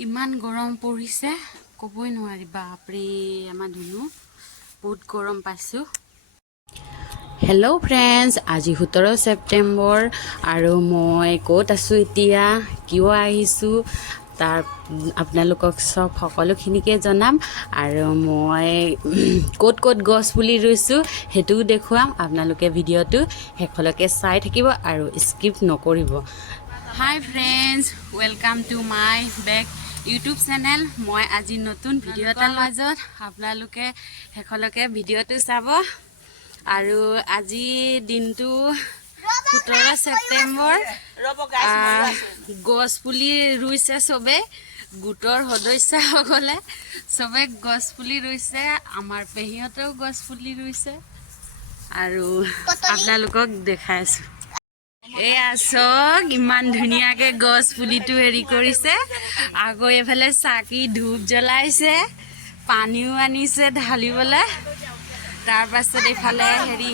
ইমান গৰম পৰিছে ক'বই নোৱাৰি বাপৰে আমাৰ ধুনু বহুত গৰম পাইছোঁ হেল্ল' ফ্ৰেণ্ডছ আজি 17 ছেপ্টেম্বৰ আৰু মই ক'ত আছোঁ এতিয়া কিয় আহিছোঁ তাৰ আপোনালোকক সকলোখিনিকে জনাম আৰু মই ক'ত ক'ত গছ পুলি ৰুইছোঁ সেইটোও দেখুৱাম আপোনালোকে ভিডিঅ'টো শেষলৈকে চাই থাকিব আৰু স্কিপ নকৰিব hi friends welcome to my back YouTube channel মই আজি নতুন ভিডিঅ' এটাৰ মাজত আপোনালোকে শেষলৈকে ভিডিঅ'টো চাব আৰু আজি দিনটো 17 ছেপ্টেম্বৰ গছ পুলি ৰুইছে চবে গোটৰ সদস্যসকলে চবে গছ পুলি ৰুইছে আমাৰ পেহীহঁতেও গছ পুলি ৰুইছে আৰু আপোনালোকক দেখাইছোঁ এয়া চক ইমান ধুনীয়াকে গছ পুলিটো হেৰি কৰিছে আকৌ এফালে চাকি ধূপ জ্বলাইছে পানীও আনিছে ঢালিবলৈ তাৰ পাছত এফালে হেৰি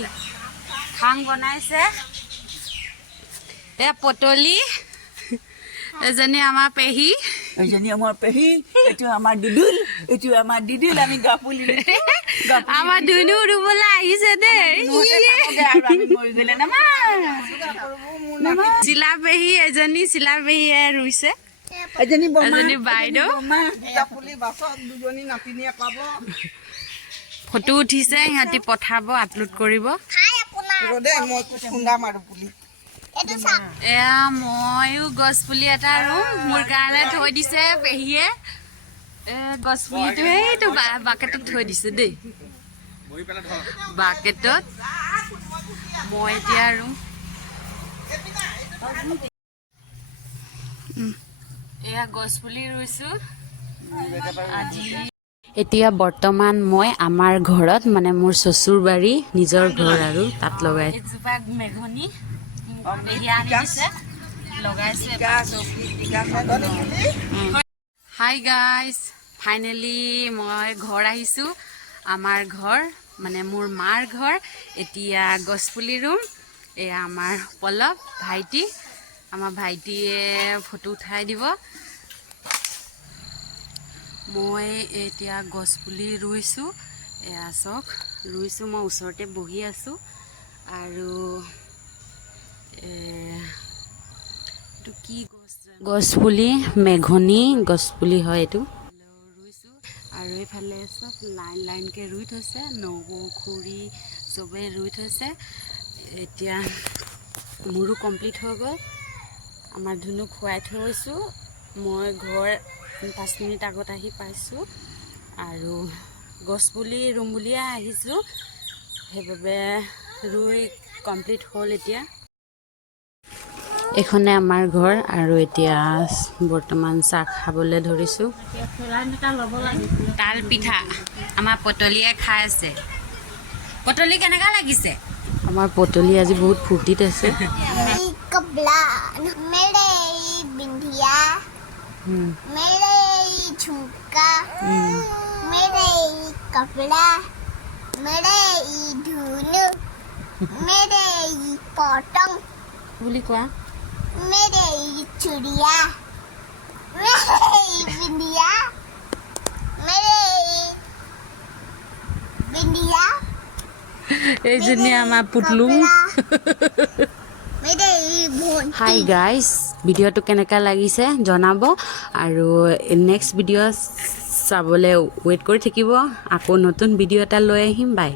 খাং বনাইছে এয়া পটলি এজনী আমাৰ পেহী এইটো আমাৰ দিদুল আমি গাপুলি আমাৰ ধুনু ৰুবলৈ আহিছে দেই চিলা পেহী এজনী চিলা পেহীয়ে ৰুইছে এজনী বাইদেউ ফটো উঠিছে সিহঁতি পঠাব আপলোড কৰিব এয়া ময়ো গছ পুলি এটা ৰুম মোৰ কাৰণে থৈ দিছে পেহীয়ে গছ পুলিটো সেইটো বাকেটত থৈ দিছে দেই বাকেটত মই এতিয়া ৰুম এয়া গছ পুলি ৰুইছোঁ আজি এতিয়া বৰ্তমান মই আমাৰ ঘৰত মানে মোৰ চচুৰ বাৰী নিজৰ ঘৰ আৰু তাত লগাই এজোপা মেঘনি হাই গাইজ ফাইনেলি মই ঘৰ আহিছোঁ আমাৰ ঘৰ মানে মোৰ মাৰ ঘৰ এতিয়া গছপুলি ৰুম এয়া আমাৰ পল্লৱ ভাইটি আমাৰ ভাইটিয়ে ফটো উঠাই দিব মই এতিয়া গছপুলি ৰুইছোঁ এয়া চক ৰুইছোঁ মই ওচৰতে বহি আছোঁ আৰু এইটো কি গছপুলি মেঘনি গছপুলি হয় এইটো ৰুইছোঁ আৰু এইফালে চব লাইন লাইনকৈ ৰুই থৈছে নবৌ খুৰী চবে ৰুই থৈছে এতিয়া মোৰো কমপ্লিট হৈ গ'ল আমাৰ ধুনুক খুৱাই থৈছোঁ মই ঘৰ 5 মিনিট আগত আহি পাইছোঁ আৰু গছপুলি ৰুম বুলিয়ে আহিছোঁ সেইবাবে ৰুই কমপ্লিট হ'ল এতিয়া এইখনে আমাৰ ঘৰ আৰু এতিয়া বৰ্তমান চাহ খাবলৈ ধৰিছোঁ তাল পিঠা আমাৰ পটলিয়ে খাই আছে পটলি কেনেকুৱা লাগিছে আমাৰ পটলি আজি বহুত ফূৰ্তিত আছে বুলি কোৱা এইজনী আমাৰ পুতলু হাই গাইজ ভিডিঅ'টো কেনেকুৱা লাগিছে জনাব আৰু নেক্সট ভিডিঅ' চাবলৈ ৱেইট কৰি থাকিব আকৌ নতুন ভিডিঅ' এটা লৈ আহিম বাই